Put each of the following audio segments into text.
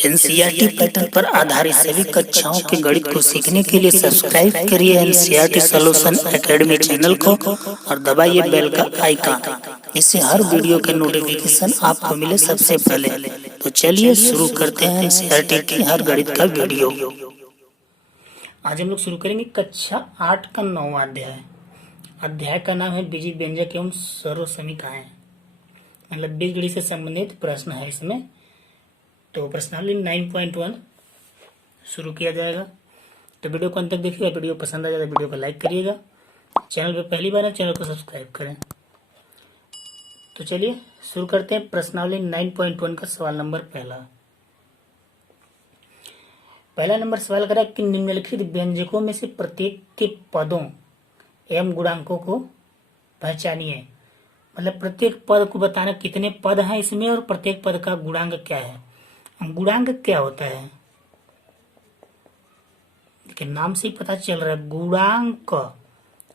NCERT pattern पर आधारित सभी कक्षाओं के गणित को सीखने के लिए सब्सक्राइब करिए एनसीईआरटी सॉल्यूशन एकेडमी चैनल को और दबाइए बेल का आइकन। इससे हर वीडियो के नोटिफिकेशन आपको मिले सबसे पहले। तो चलिए शुरू करते हैं एनसीईआरटी की हर गणित का वीडियो। आज हम लोग शुरू करेंगे कक्षा 8 का 9वां अध्याय। अध्याय का नाम है बीजीय व्यंजक एवं सर्वसमीकरण, मतलब बीजगणित से संबंधित प्रश्न है इसमें। तो प्रश्नावली 9.1 शुरू किया जाएगा। तो वीडियो को अंत तक देखिएगा। वीडियो पसंद आ जाए तो वीडियो को लाइक करिएगा। चैनल पे पहली बार है, चैनल को सब्सक्राइब करें। तो चलिए शुरू करते हैं प्रश्नावली 9.1 का सवाल नंबर पहला नंबर सवाल करा कि निम्नलिखित व्यंजकों में से प्रत्येक के पदों एवं गुणांकों को पहचानिए। मतलब प्रत्येक पद को बताना कितने पद हैं इसमें और प्रत्येक पद का गुणांक क्या है। गुणांक क्या होता है, देखिए नाम से ही पता चल रहा है गुणांक।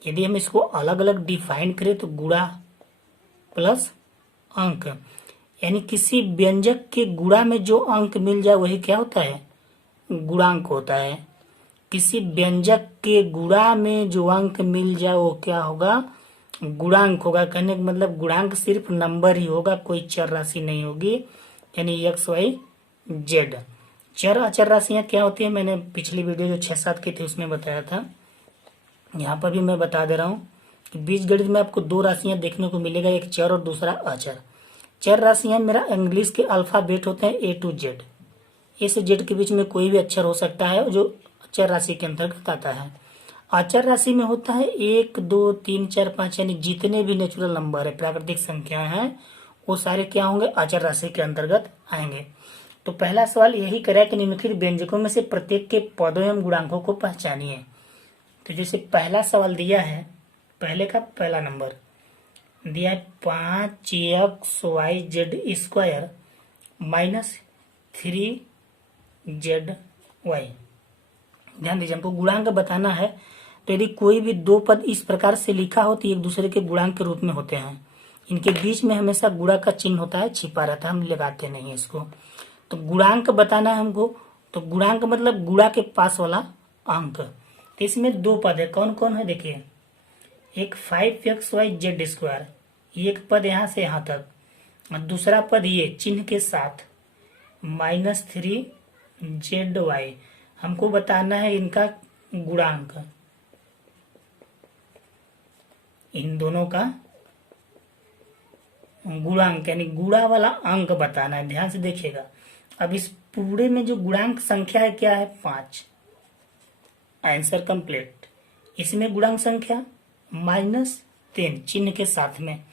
यदि हम इसको अलग अलग डिफाइन करें तो गुणा प्लस अंक, यानी किसी व्यंजक के गुणा में जो अंक मिल जाए वही क्या होता है, गुणांक होता है। किसी व्यंजक के गुणा में जो अंक मिल जाए वो क्या होगा, गुणांक होगा। कहने का मतलब गुणांक सिर्फ नंबर ही होगा, कोई चर राशि नहीं होगी। यानी एक्स वाई जेड। चर अचर राशियां क्या होती है, मैंने पिछली वीडियो जो 6-7 की थी उसमें बताया था। यहाँ पर भी मैं बता दे रहा हूँ कि बीजगणित में आपको 2 राशियां देखने को मिलेगा, एक चर और दूसरा अचर। चर राशियां मेरा इंग्लिश के अल्फाबेट होते हैं A to Z। ए से जेड के बीच में कोई भी अक्षर हो सकता है जो चर राशि के अंतर्गत आता है। अचर राशि में होता है 1, 2, 3, 4, 5, यानी जितने भी नेचुरल नंबर है, प्राकृतिक संख्या है, वो सारे क्या होंगे, अचर राशि के अंतर्गत आएंगे। तो पहला सवाल यही करा कि निम्नलिखित व्यंजकों में से प्रत्येक के पदों एवं गुणांकों को पहचानिए। तो जैसे पहला सवाल दिया है, पहले का पहला नंबर दिया है 5xyz² माइनस 3zy। ध्यान दीजिए, हमको गुणांक बताना है। तो यदि कोई भी 2 पद इस प्रकार से लिखा हो तो एक दूसरे के गुणांक के रूप में होते हैं। इनके बीच में हमेशा गुणा का चिन्ह होता है, छिपा रहता है, हम लगाते नहीं इसको। तो गुणांक बताना है हमको। तो गुणांक मतलब गुणा के पास वाला अंक। तो इसमें 2 पद है, कौन कौन है देखिए। एक 5xyz², एक पद यहाँ से यहाँ तक, और दूसरा पद ये चिन्ह के साथ -3zy। हमको बताना है इनका गुणांक, इन दोनों का गुणांक यानी गुणा वाला अंक बताना है। ध्यान से देखिएगा। अब इस पूरे में जो गुणांक संख्या है क्या है, 5। Answer complete. इसमें गुणांक संख्या -3 चिन्ह के साथ में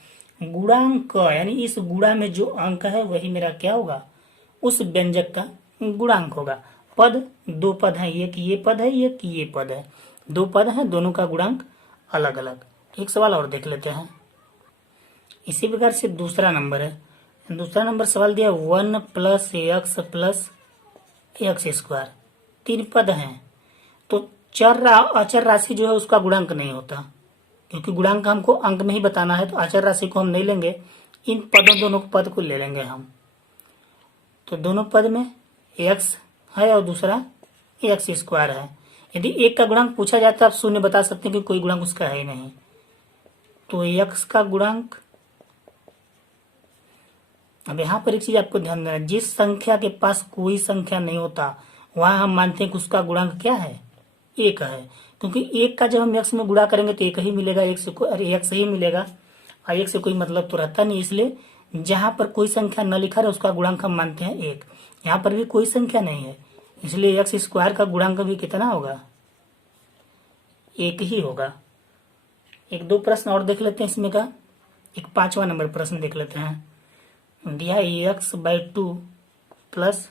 गुणांक, यानी इस गुणा में जो अंक है वही मेरा क्या होगा, उस व्यंजक का गुणांक होगा। पद 2 पद हैं, एक ये पद है, एक ये पद है। 2 पद हैं, दोनों का गुणांक अलग अलग। एक सवाल और देख लेते हैं। इसी प्रकार से दूसरा नंबर है। दूसरा नंबर सवाल दिया 1 + x + x²। 3 पद हैं। तो अचर राशि जो है उसका गुणांक नहीं होता, क्योंकि गुणांक हमको अंक में ही बताना है। तो अचर राशि को हम नहीं लेंगे, इन पदों दोनों पद को ले लेंगे हम। तो दोनों पद में x है और दूसरा x² है। यदि एक का गुणांक पूछा जाता है आप शून्य बता सकते हैं कि कोई गुणांक उसका है ही नहीं। तो x का गुणांक, अब यहाँ पर एक चीज आपको ध्यान देना, जिस संख्या के पास कोई संख्या नहीं होता वहां हम मानते हैं कि उसका गुणांक क्या है, 1 है। क्योंकि 1 का जब हम x में गुणा करेंगे तो 1 ही मिलेगा, 1 ही मिलेगा, और 1 से कोई मतलब तो रहता नहीं। इसलिए जहां पर कोई संख्या न लिखा रहे उसका गुणांक हम मानते हैं 1। यहाँ पर भी कोई संख्या नहीं है, इसलिए x² का गुणांक भी कितना होगा, 1 ही होगा। 1-2 प्रश्न और देख लेते हैं इसमें का। एक 5वां नंबर प्रश्न देख लेते हैं। दिया x/2 +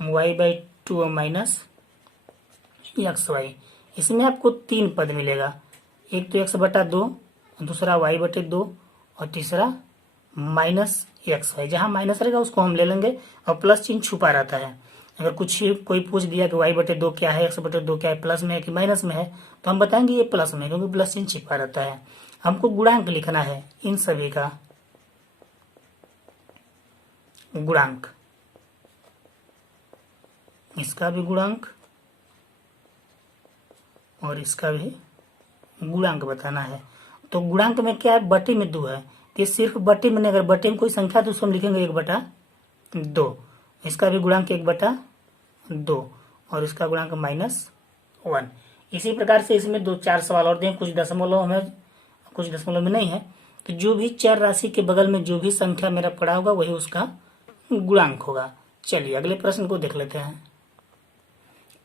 y/2 माइनस xy। इसमें आपको 3 पद मिलेगा, एक तो x/2, दूसरा y/2 और तीसरा -xy। जहां माइनस रहेगा उसको हम ले लेंगे और प्लस चिन्ह छुपा रहता है। अगर कोई पूछ दिया कि y/2 क्या है, x/2 क्या है, प्लस में है कि माइनस में है, तो हम बताएंगे ये प्लस में, क्योंकि प्लस चिन्ह छिपा रहता है। हमको गुणांक लिखना है इन सभी का गुणांक। इसका भी गुणांक और इसका भी गुणांक बताना है। तो गुणांक में क्या है, बटे में 2 है, तो ये सिर्फ बटे में नहीं, अगर बटे में कोई संख्या तो उसको हम लिखेंगे 1/2। इसका भी गुणांक 1/2 और इसका गुणांक -1। इसी प्रकार से इसमें 2-4 सवाल और दें, कुछ दशमलव में नहीं है। तो जो भी चर राशि के बगल में जो भी संख्या मेरा पड़ा होगा वही उसका गुणांक होगा। चलिए अगले प्रश्न को देख लेते हैं।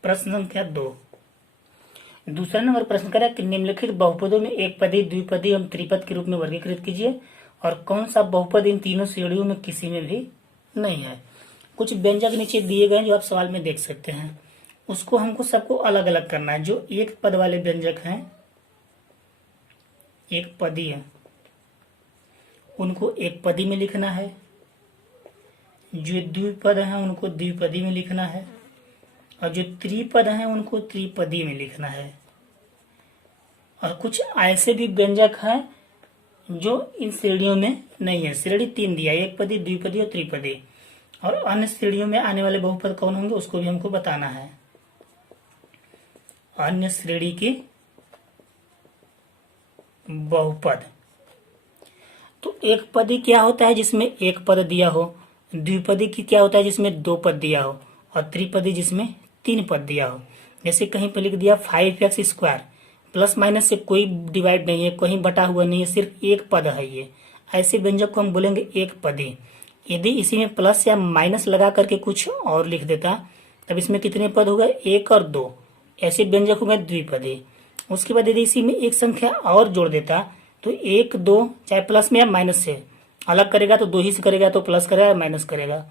प्रश्न संख्या 2, दूसरा नंबर प्रश्न करा कि निम्नलिखित बहुपदों में एक पदी, द्विपदी एवं त्रिपद के रूप में वर्गीकृत कीजिए और कौन सा बहुपद इन तीनों श्रेणियों में किसी में भी नहीं है। कुछ व्यंजक नीचे दिए गए जो आप सवाल में देख सकते हैं, उसको हमको सबको अलग अलग करना है। जो एक पद वाले व्यंजक हैं, एक पदी है, उनको एक पदी में लिखना है। जो द्विपद हैं उनको द्विपदी में लिखना है और जो त्रिपद हैं उनको त्रिपदी में लिखना है। और कुछ ऐसे भी व्यंजक हैं जो इन श्रेणियों में नहीं है। श्रेणी 3 दिया, एक पदी, द्विपदी और त्रिपदी। और अन्य श्रेणियों में आने वाले बहुपद कौन होंगे उसको भी हमको बताना है। अन्य श्रेणी के बहुपद, तो एक पदी क्या होता है जिसमें एक पद दिया हो, द्विपदी की क्या होता है जिसमें 2 पद दिया हो, और त्रिपदी जिसमें 3 पद दिया हो। जैसे कहीं पर लिख दिया 5x², प्लस माइनस से कोई डिवाइड नहीं है, कहीं बटा हुआ नहीं है, सिर्फ एक पद है ये। ऐसे व्यंजक को हम बोलेंगे एक पदी। यदि इसी में प्लस या माइनस लगा करके कुछ और लिख देता तब इसमें कितने पद हो गए, 1 और 2, ऐसे व्यंजक हो गए द्विपदी। उसके बाद यदि इसी में एक संख्या और जोड़ देता तो 1, 2, चाहे प्लस में या माइनस से अलग करेगा तो 2 ही से करेगा, तो प्लस करेगा माइनस करेगा।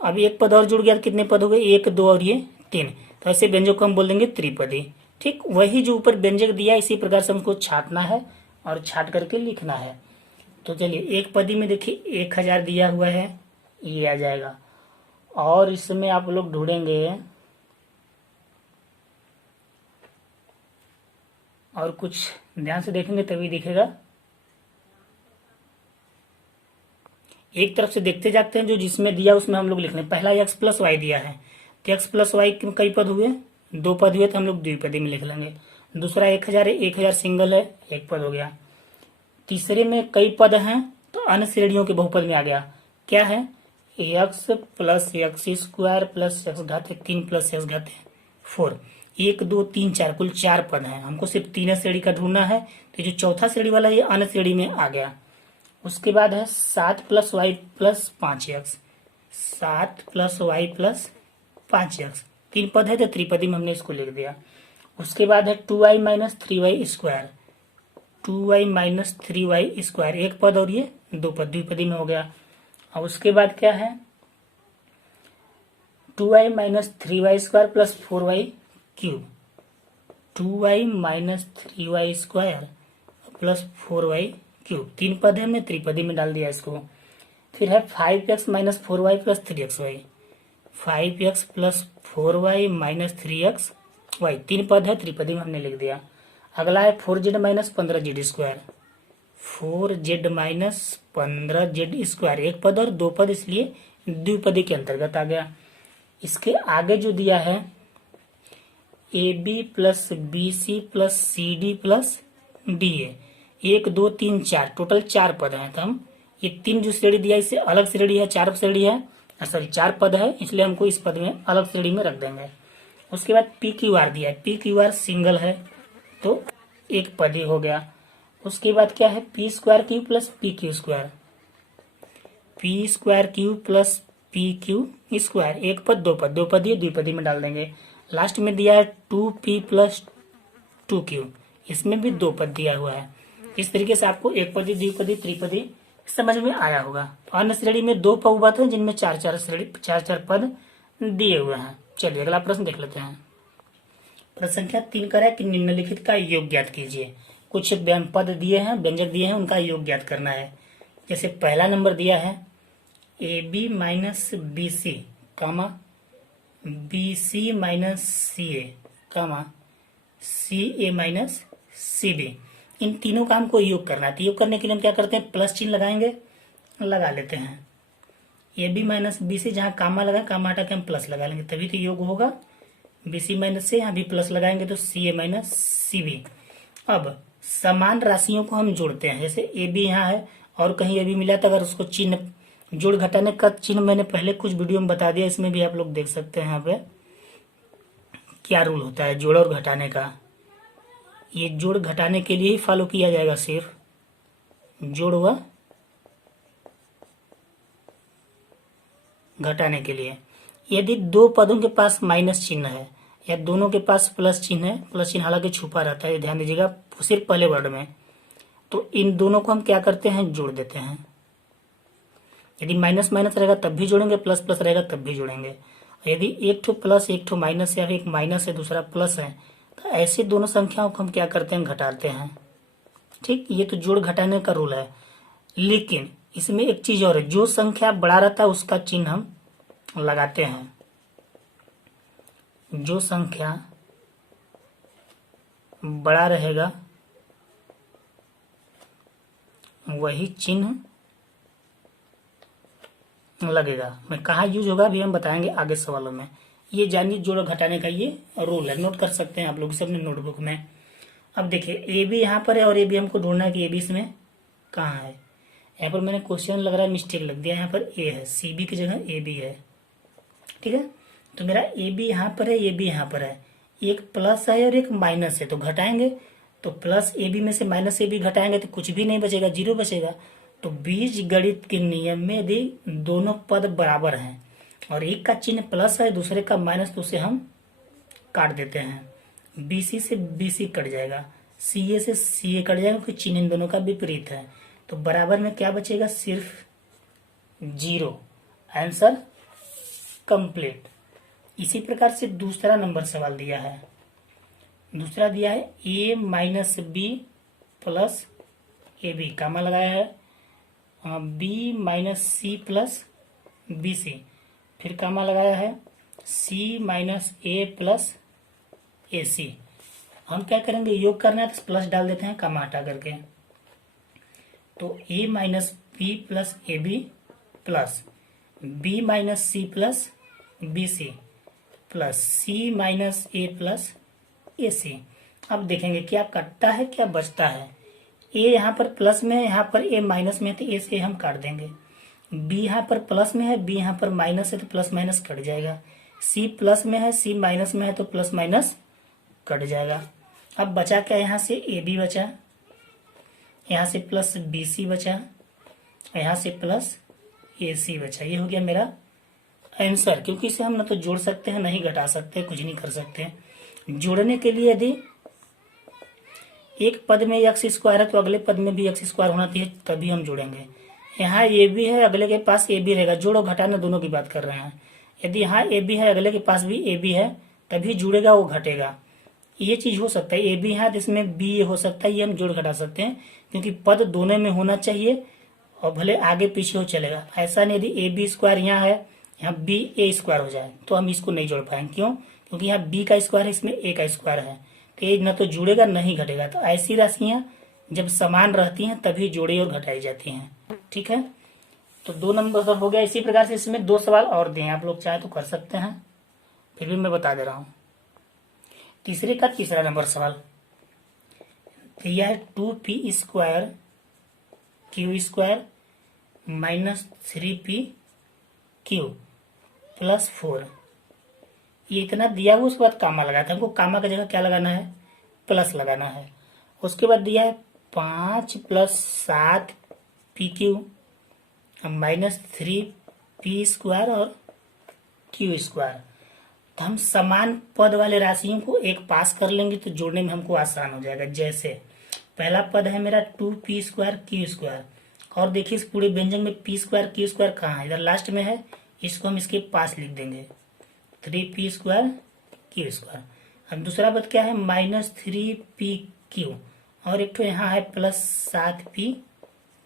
अब एक पद और जुड़ गया तो कितने पद हो गए, 1, 2 और ये 3। तो ऐसे व्यंजक को हम बोल देंगे त्रिपदी। ठीक वही जो ऊपर व्यंजक दिया इसी प्रकार से हमको छाटना है और छाट करके लिखना है। तो चलिए एक पदी में देखिए 1000 दिया हुआ है, ये आ जाएगा। और इसमें आप लोग ढूंढेंगे और कुछ ध्यान से देखेंगे तभी दिखेगा। एक तरफ से देखते जाते हैं, जो जिसमें दिया उसमें हम लोग लिख लें। पहला x+y दिया है तो x+y कई पद हुए, 2 पद हुए तो हम लोग द्विपदी में लिख लेंगे। दूसरा 1000 है, 1000 सिंगल है, 1 पद हो गया। तीसरे में कई पद हैं तो अन्य श्रेणियों के बहुपद में आ गया। क्या है, x + x² + x घात 3 + x घात 4। 1, 2, 3, 4 कुल 4 पद हैं। हमको सिर्फ 3 श्रेणी का ढूंढना है, तो जो चौथा श्रेणी वाला ये अन्य श्रेणी में आ गया। उसके बाद है 7 + y + 5x, 7 + y + 5x 3 पद है तो त्रिपदी में हमने इसको लिख दिया। उसके बाद है 2y - 3y², 2y - 3y², 1 पद और ये 2 पद, द्विपदी में हो गया। और उसके बाद क्या है 2y - 3y² + 4y³ 2y - 3y² + 4y³, 3 पद है, हमने त्रिपदी में डाल दिया इसको। फिर है 5x - 4y + 3xy, 5x + 4y - 3xy 3 पद है, त्रिपदी में हमने लिख दिया। अगला है 4z - 15z², 4z - 15z², 1 पद और 2 पद, इसलिए द्विपदी के अंतर्गत आ गया। इसके आगे जो दिया है AB + BC + CD + DA, 1, 2, 3, 4 total 4 पद हैं। तो हम ये 3 जो श्रेणी दिया इससे अलग श्रेणी है, 4 श्रेणी है, सॉरी 4 पद है, इसलिए हमको इस पद में अलग श्रेणी में रख देंगे। उसके बाद PQR दिया है, PQR सिंगल है तो 1 पद ही हो गया। उसके बाद क्या है P² + PQ², P² + PQ², 1 पद 2 पद, 2 पद ये द्विपदी में डाल देंगे। लास्ट में दिया है 2P + 2Q, इसमें भी 2 पद दिया हुआ है। इस तरीके से आपको 1 पदी, द्विपदी, त्रिपदी समझ में आया होगा। अन्य श्रेणी में 2 बहुपद हैं जिनमें 4-4 पद दिए हुए हैं। चलिए अगला प्रश्न देख लेते हैं। प्रश्न संख्या 3 कह रहा है कि निम्नलिखित का योग ज्ञात कीजिए। कुछ पद दिए हैं, व्यंजक दिए हैं, उनका योग ज्ञात करना है। जैसे पहला नंबर दिया है AB - BC, BC - CA, CA - CB, इन तीनों का हमको योग करना है। तो योग करने के लिए हम क्या करते हैं, प्लस चिन्ह लगाएंगे, लगा लेते हैं। A B minus B C, जहाँ कामा लगा कामा हटा के हम प्लस लगा लेंगे तभी तो योग होगा। बी सी माइनस से, यहाँ भी प्लस लगाएंगे तो सी ए माइनस सी बी। अब समान राशियों को हम जोड़ते हैं, जैसे ए बी यहाँ है और कहीं ए बी मिला था, अगर उसको चिन्ह जोड़ घटाने का चिन्ह मैंने पहले कुछ वीडियो में बता दिया, इसमें भी आप लोग देख सकते हैं यहाँ पे क्या रूल होता है जोड़ और घटाने का। ये जोड़ घटाने के लिए ही फॉलो किया जाएगा, सिर्फ जोड़ व घटाने के लिए। यदि दो पदों के पास माइनस चिन्ह है या दोनों के पास प्लस चिन्ह है, प्लस चिन्ह हालांकि छुपा रहता है, ध्यान दीजिएगा सिर्फ पहले वर्ड में, तो इन दोनों को हम क्या करते हैं, जोड़ देते हैं। यदि माइनस माइनस रहेगा तब भी जोड़ेंगे, प्लस प्लस रहेगा तब भी जोड़ेंगे। यदि एक ठो प्लस एक ठो माइनस या एक माइनस है दूसरा प्लस है, तो ऐसी दोनों संख्याओं को हम क्या करते हैं, घटाते हैं। ठीक, ये तो जोड़ घटाने का रूल है। लेकिन इसमें एक चीज और है, जो संख्या बड़ा रहता है उसका चिन्ह हम लगाते हैं। जो संख्या बड़ा रहेगा वही चिन्ह लगेगा। मैं कहाँ यूज होगा अभी हम बताएंगे आगे सवालों में। ये जानिए जोड़ घटाने का ये रूल है, नोट कर सकते हैं आप लोग इसे अपने नोटबुक में। अब देखिए ए बी यहाँ पर है और ए बी हमको ढूंढना है कि ए बी इसमें कहाँ है। यहाँ पर मैंने क्वेश्चन लग रहा है मिस्टेक लग दिया, यहाँ पर ए है, सी बी की जगह ए बी है। ठीक है, तो मेरा ए बी यहाँ पर है, ए बी यहाँ पर है, एक प्लस है और एक माइनस है, तो घटाएंगे तो प्लस ए बी में से माइनस ए बी घटाएंगे तो कुछ भी नहीं बचेगा, जीरो बचेगा। तो बीज गणित के नियम में यदि दोनों पद बराबर हैं और एक का चिन्ह प्लस है दूसरे का माइनस, तो उसे हम काट देते हैं। बी सी से बी सी कट जाएगा, सी ए से सी ए कट जाएगा क्योंकि चिन्ह इन दोनों का विपरीत है। तो बराबर में क्या बचेगा, सिर्फ जीरो। Answer complete. इसी प्रकार से दूसरा नंबर सवाल दिया है, दूसरा दिया है a minus b plus a b, comma लगाया है, b minus c plus b c, फिर कामा लगाया है सी माइनस ए प्लस ए सी। हम क्या करेंगे, योग करना है तो प्लस डाल देते हैं कामा हटा करके। तो a minus b plus a b plus b minus c plus b c plus c minus a plus a c. अब देखेंगे क्या कटता है क्या बचता है। ए यहाँ पर प्लस में है, यहाँ पर ए माइनस में है, तो ए से हम काट देंगे। बी यहाँ पर प्लस में है, बी यहाँ पर माइनस है, तो प्लस माइनस कट जाएगा। सी प्लस में है, सी माइनस में है, तो प्लस माइनस कट जाएगा। अब बचा क्या, यहाँ से ए बी बचा, यहाँ से प्लस बी सी बचा, यहाँ से प्लस ए सी बचा। ये हो गया मेरा आंसर, क्योंकि इसे हम ना तो जोड़ सकते हैं नहीं घटा सकते, कुछ नहीं कर सकते। जोड़ने के लिए यदि एक पद में एक्स स्क्वायर है तो अगले पद में भी एक्स स्क्वायर होना चाहिए, तभी हम जोड़ेंगे। यहाँ ए बी है, अगले के पास ए बी रहेगा, जोड़ो घटाना दोनों की बात कर रहे हैं। यदि यहाँ ए बी है, अगले के पास भी ए बी है, तभी जुड़ेगा वो घटेगा। ये चीज हो सकता है, ए बी है इसमें बी ए हो सकता है, ये हम जोड़ घटा सकते हैं क्योंकि पद दोनों में होना चाहिए और भले आगे पीछे हो चलेगा। ऐसा नहीं यदि ए बी स्क्वायर यहाँ है, यहाँ बी ए स्क्वायर हो जाए तो हम इसको नहीं जोड़ पाएंगे। क्यों, क्योंकि यहाँ बी का स्क्वायर है, इसमें ए का स्क्वायर है, तो ये न तो जुड़ेगा नहीं घटेगा। तो ऐसी राशियां जब समान रहती हैं तभी जोड़ी और घटाई जाती हैं। ठीक है, तो 2 नंबर हो गया। इसी प्रकार से इसमें 2 सवाल और दिए, आप लोग चाहे तो कर सकते हैं, फिर भी मैं बता दे रहा हूं। तीसरे का तीसरा नंबर सवाल दिया है 2p square Q square minus 3p Q plus 4। ये इतना दिया हुआ, उसके बाद कामा लगाया था, हमको कामा की जगह क्या लगाना है, प्लस लगाना है। उसके बाद दिया है 5 plus 7 P Q minus 3p square और क्यू स्क्वायर। तो हम समान पद वाले राशियों को एक पास कर लेंगे तो जोड़ने में हमको आसान हो जाएगा। जैसे पहला पद है मेरा 2p स्क्वायर क्यू स्क्वायर, और देखिए इस पूरे व्यंजन में p स्क्वायर क्यू स्क्वायर कहाँ है, इधर लास्ट में है, इसको हम इसके पास लिख देंगे 3p स्क्वायर क्यू स्क्वायर। अब दूसरा पद क्या है, माइनस 3p क्यू, और एक तो यहाँ है प्लस 7p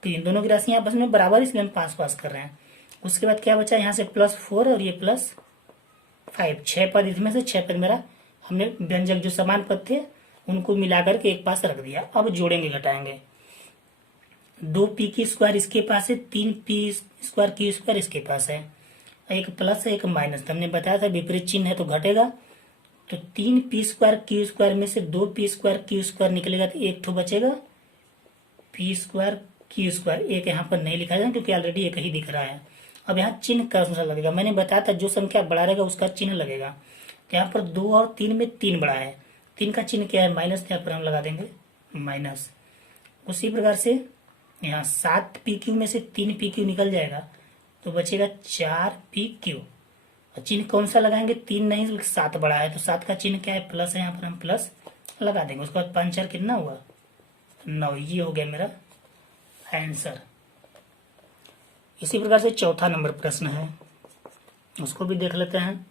क्यू। इन दोनों की राशि आपस में बराबर, इसलिए हम पास पास कर रहे हैं। उसके बाद क्या बचा, यहाँ से प्लस 4 और ये प्लस 5, 6 पद, इसमें से 6 पद मेरा हमने व्यंजक जो समान पद थे उनको मिलाकर के एक पास रख दिया। अब जोड़ेंगे घटाएंगे। 2 पी क्यू स्क्वायर इसके पास है, 3 पी स्क्वायर क्यू स्क्वायर इसके पास है, एक प्लस है एक माइनस। हमने बताया था विपरीत चिन्ह है तो घटेगा। तो 3 पी स्क्वायर क्यू स्क्वायर में से 2 पी स्क्वायर क्यू स्क्वायर निकलेगा तो एक ठो बचेगा पी स्क्वायर क्यू स्क्वायर। एक यहाँ पर नहीं लिखा जाए क्योंकि ऑलरेडी एक ही दिख रहा है। अब यहाँ चिन्ह कौन सा लगेगा, मैंने बताया था जो संख्या बड़ा रहेगा उसका चिन्ह लगेगा। तो यहाँ पर 2 और 3 में 3 बड़ा है, 3 का चिन्ह क्या है, माइनस। यहाँ पर हम लगा देंगे माइनस। उसी प्रकार से यहाँ 7 पी क्यू में से 3 पी क्यू निकल जाएगा तो बचेगा 4 पी क्यू। और चिन्ह कौन सा लगाएंगे, 3 नहीं 7 बड़ा है तो 7 का चिन्ह क्या है, प्लस है। यहाँ पर हम प्लस लगा देंगे। उसके बाद 5 4 कितना हुआ 9। ये हो गया मेरा आंसर। इसी प्रकार से चौथा नंबर प्रश्न है, उसको भी देख लेते हैं।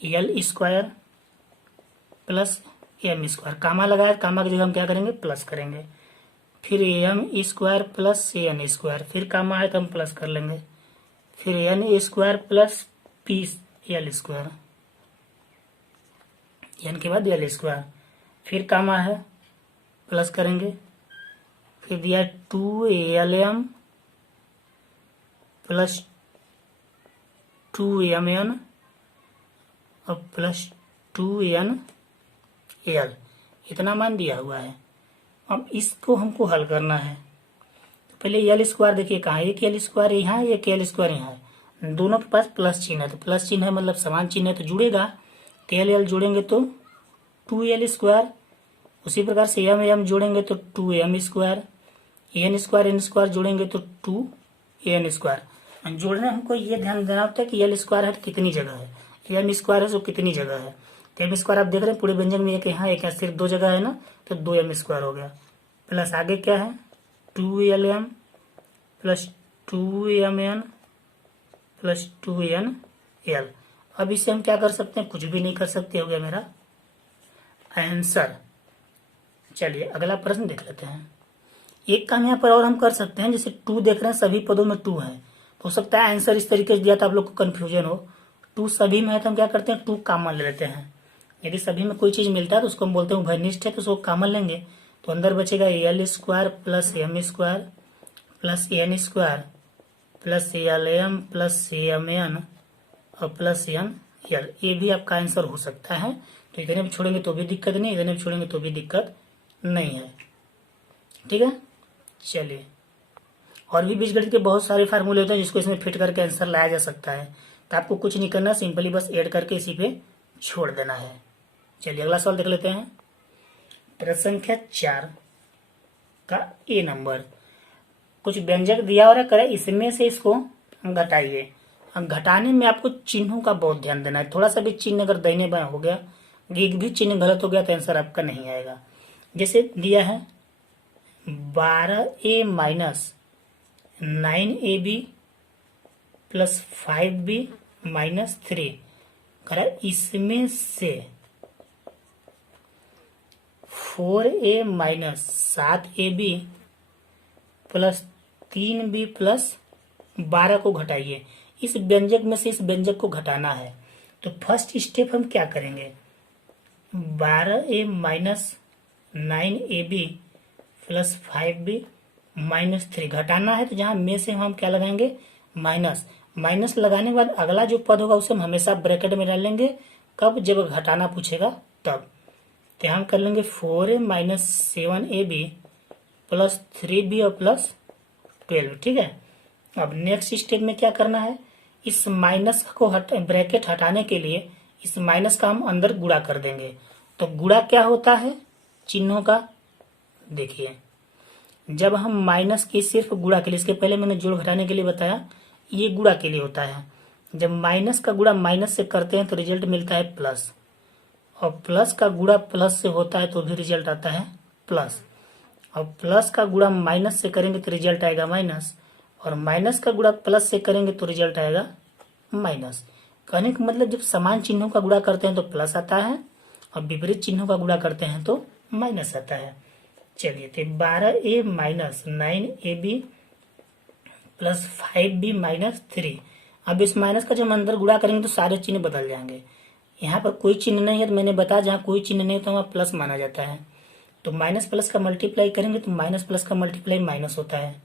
L square plus M square, comma लगाए, कामा की जगह हम क्या करेंगे प्लस करेंगे। फिर M square plus N square, फिर कामा है तो हम प्लस कर लेंगे। फिर N square plus P L square, N के बाद एल स्क्वायर, फिर कामा है प्लस करेंगे। फिर दिया 2ALM प्लस 2MN और प्लस 2NL, इतना मान दिया हुआ है। अब इसको हमको हल करना है। तो पहले एल स्क्वायर देखिए कहाँ, एक एल स्क्वायर यहाँ है, एक एल स्क्वायर यहाँ है, दोनों के पास प्लस चिन्ह है। तो प्लस चिन्ह है मतलब समान चिन्ह है तो जुड़ेगा। तो एल एल जोड़ेंगे तो 2L स्क्वायर। उसी प्रकार से एम एम जोड़ेंगे तो 2M स्क्वायर, एन स्क्वायर जोड़ेंगे तो 2AN स्क्वायर। जोड़ने हमको ये ध्यान देना होता है कि एल स्क्वायर है तो कितनी जगह है, एम स्क्वायर है तो कितनी जगह है। तो एम स्क्वायर आप देख रहे हैं पूरे व्यंजन में एक यहाँ एक यहाँ सिर्फ 2 जगह है ना, तो 2M स्क्वायर हो गया। प्लस आगे क्या है 2LM plus 2MN plus 2NL। अब इसे हम क्या कर सकते हैं, कुछ भी नहीं कर सकते, हो गया मेरा आंसर। चलिए अगला प्रश्न देख लेते हैं। एक काम यहाँ पर और हम कर सकते हैं, जैसे 2 देख रहे हैं सभी पदों में 2 है, तो हो सकता है आंसर इस तरीके से दिया था आप लोग को कंफ्यूजन हो। 2 सभी में है तो हम क्या करते हैं 2 कॉमन ले लेते हैं। यदि सभी में कोई चीज मिलता है तो उसको हम बोलते हैं उभयनिष्ठ है, तो उसको कॉमन लेंगे। तो अंदर बचेगा L square plus M square plus N square plus L plus M और प्लस एन एल। ये भी आपका आंसर हो सकता है। तो इतने भी छोड़ेंगे तो भी दिक्कत नहीं, इतने भी छोड़ेंगे तो भी दिक्कत नहीं है। ठीक है, चलिए और भी बीजगणित के बहुत सारे फार्मूले होते हैं जिसको इसमें फिट करके आंसर लाया जा सकता है। तो आपको कुछ नहीं करना, सिंपली बस ऐड करके इसी पे छोड़ देना है। चलिए अगला सवाल देख लेते हैं। प्रश्न संख्या 4 का ए नंबर, कुछ व्यंजक दिया हो रहा है, इसमें से इसको घटाइए। घटाने में आपको चिन्हों का बहुत ध्यान देना है। थोड़ा सा भी चिन्ह अगर दाहिने बाएं हो गया, एक भी चिन्ह गलत हो गया तो आंसर आपका नहीं आएगा। जैसे दिया है 12A minus 9AB plus 5B minus 3, इसमें से 4A minus 7AB plus 3B plus 12 को घटाइए। इस व्यंजक में से इस व्यंजक को घटाना है। तो फर्स्ट स्टेप हम क्या करेंगे, 12A minus 9AB plus 5B minus 3 घटाना है। तो जहां में से हम क्या लगाएंगे माइनस, माइनस लगाने के बाद अगला जो पद होगा उसे हम हमेशा ब्रैकेट में डाल लेंगे। कब, जब घटाना पूछेगा तब। तो हम कर लेंगे 4A minus 7AB plus 3B और प्लस 12। ठीक है, अब नेक्स्ट स्टेप में क्या करना है, इस माइनस को ब्रैकेट हटाने के लिए इस माइनस का हम अंदर गुणा कर देंगे। तो गुणा क्या होता है चिन्हों का, देखिए जब हम माइनस की सिर्फ गुणा के लिए, इसके पहले मैंने जोड़ घटाने के लिए बताया, ये गुणा के लिए होता है। जब माइनस का गुणा माइनस से करते हैं तो रिजल्ट मिलता है प्लस, और प्लस का गुणा प्लस से होता है तो भी रिजल्ट आता है प्लस, और प्लस का गुणा माइनस से करेंगे तो रिजल्ट आएगा माइनस, और माइनस का गुणा प्लस से करेंगे तो रिजल्ट आएगा माइनस। कहने का मतलब जब समान चिन्हों का गुणा करते हैं तो प्लस आता है और विपरीत चिन्हों का गुणा करते हैं तो माइनस आता है। चलिए तो 12A minus 9AB plus 5B minus 3। अब इस माइनस का जब हम अंदर गुणा करेंगे तो सारे चिन्ह बदल जाएंगे। यहाँ पर कोई चिन्ह नहीं है तो मैंने बताया जहाँ कोई चिन्ह नहीं है तो वहाँ प्लस माना जाता है। तो माइनस प्लस का मल्टीप्लाई करेंगे तो माइनस प्लस का मल्टीप्लाई माइनस होता है,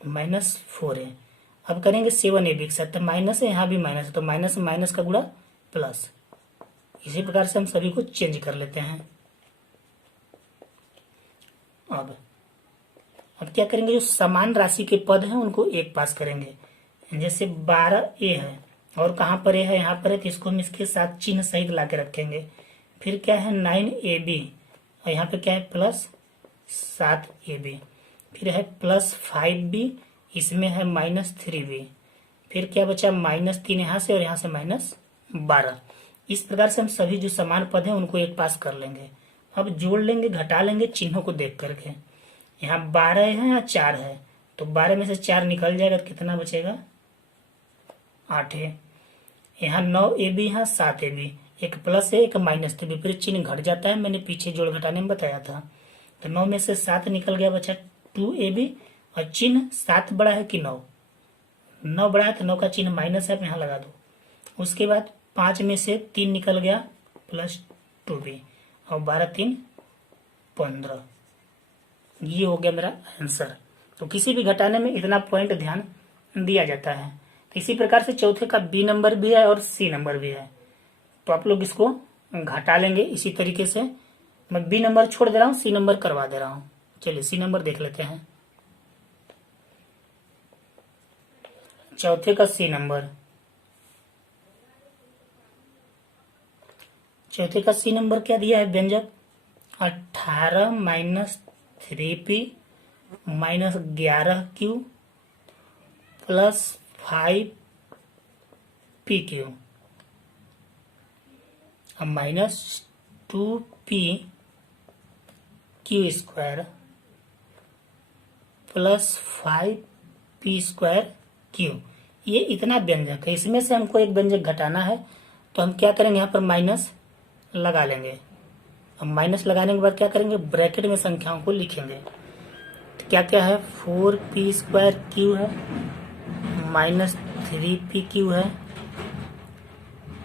-4 है। अब करेंगे 7ab के साथ, तो माइनस है, यहाँ भी माइनस है, तो माइनस माइनस का गुणा प्लस। इसी प्रकार से हम सभी को चेंज कर लेते हैं। अब क्या करेंगे, जो समान राशि के पद हैं उनको एक पास करेंगे। जैसे 12a है और कहाँ पर a है, यहाँ पर है, तो इसको हम इसके साथ चिन्ह सहित ला के रखेंगे। फिर क्या है 9ab और यहाँ पे क्या है +7ab। फिर है +5b, इसमें है -3b। फिर क्या बचा -3 यहाँ से और यहाँ से -12। इस प्रकार से हम सभी जो समान पद हैं उनको एक पास कर लेंगे। अब जोड़ लेंगे, घटा लेंगे चिन्हों को देख करके। यहाँ 12 है, यहाँ 4 है, तो 12 में से 4 निकल जाएगा तो कितना बचेगा 8 है। यहाँ 9ab, यहाँ 7ab, एक प्लस है एक माइनस, तो विपरीत चिन्ह घट जाता है, मैंने पीछे जोड़ घटाने में बताया था। तो 9 में से 7 निकल गया, बचा 2ab और चिन्ह 7 बड़ा है कि 9, 9 बड़ा है तो 9 का चिन्ह माइनस है, आप यहाँ लगा दो। उसके बाद 5 में से 3 निकल गया +2b और 12 3 15। ये हो गया मेरा आंसर। तो किसी भी घटाने में इतना पॉइंट ध्यान दिया जाता है। तो इसी प्रकार से चौथे का बी नंबर भी है और सी नंबर भी है, तो आप लोग इसको घटा लेंगे इसी तरीके से। मैं बी नंबर छोड़ दे रहा हूँ, सी नंबर करवा दे रहा हूँ। चलिए सी नंबर देख लेते हैं। चौथे का सी नंबर, चौथे का सी नंबर क्या दिया है व्यंजक, 18 - 3p - 11q +5pq -2pq² +5p²q। ये इतना व्यंजक है, इसमें से हमको एक व्यंजक घटाना है, तो हम क्या करेंगे, यहाँ पर माइनस लगा लेंगे। अब माइनस लगाने के बाद क्या करेंगे, ब्रैकेट में संख्याओं को लिखेंगे। तो क्या क्या है, 4p² है, -3pq है,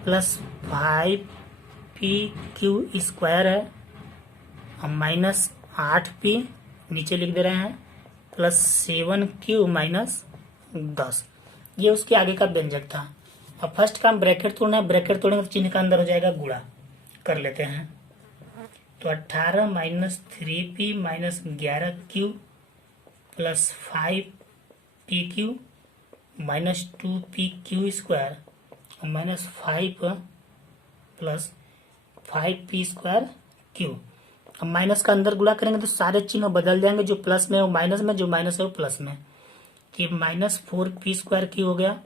+5pq² है और -8p नीचे लिख दे रहे हैं, +7q -10। ये उसके आगे का व्यंजक था। अब फर्स्ट का हम ब्रैकेट तोड़ना है, ब्रैकेट तोड़ेंगे तो चिन्ह का अंदर हो जाएगा गुणा, कर लेते हैं। तो 18 - 3p - 11q +5pq -2pq² और -5 +5p²q। अब माइनस का अंदर गुणा करेंगे तो सारे चिन्ह बदल जाएंगे, जो प्लस में है वो माइनस में, जो माइनस है वो प्लस में। तो ये -4p² हो गया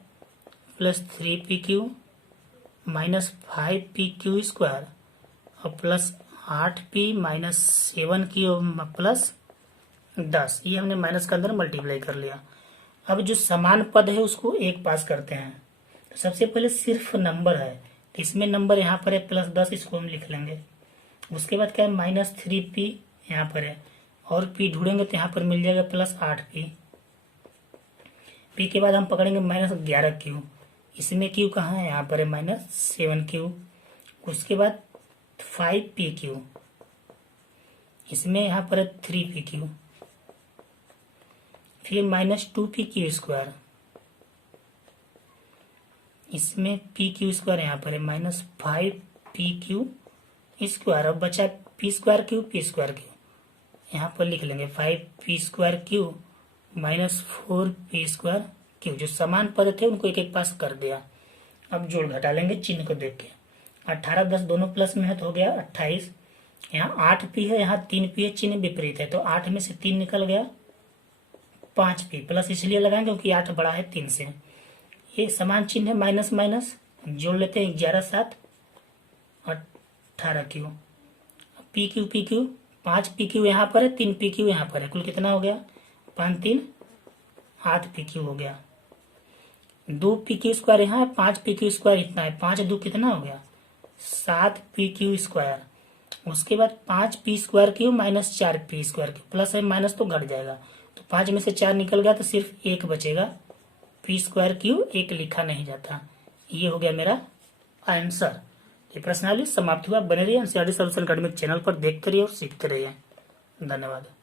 +3pq -5pq² और +8p -7q +10। ये हमने माइनस का अंदर मल्टीप्लाई कर लिया। अब जो समान पद है उसको एक पास करते हैं। तो सबसे पहले सिर्फ नंबर है, तो इसमें नंबर यहाँ पर है +10, इसको हम लिख लेंगे। उसके बाद क्या है -3p यहाँ पर है और p ढूंढेंगे तो यहाँ पर मिल जाएगा +8p। p के बाद हम पकड़ेंगे -11q, इसमें q कहाँ है, यहाँ पर है -7q। उसके बाद 5pq, इसमें यहाँ पर है 3pq। फिर -2pq², इसमें pq² यहाँ पर है -5pq²। अब बचा p²q p²q, यहाँ पर लिख लेंगे 5p²q -4p²q। जो समान पद थे उनको एक एक पास कर दिया। अब जोड़ घटा लेंगे चिन्ह को देख के। 18 10 दोनों प्लस में है तो हो गया 28। यहाँ 8p है, यहाँ 3p है, चिन्ह विपरीत है, तो 8 में से 3 निकल गया 5p। प्लस इसलिए लगाएंगे क्योंकि 8 बड़ा है 3 से। ये समान चिन्ह है, माइनस माइनस जोड़ लेते हैं, 11 7 18q। pq pq 5pq यहाँ पर है, 3pq यहाँ पर है, कुल कितना हो गया 5 3 8pq हो गया। 2pq² यहाँ है, 5pq² इतना है, 5 2 कितना हो गया 7pq²। उसके बाद 5p²q -4p²q, प्लस है माइनस तो घट जाएगा, तो 5 में से 4 निकल गया तो सिर्फ एक बचेगा, p²q एक लिखा नहीं जाता। ये हो गया मेरा आंसर। ये प्रश्नावली समाप्त हुआ। बने रहिए एनसीईआरटी सॉल्यूशन अकेडमिक चैनल पर, देखते रहिए और सीखते रहिए। धन्यवाद।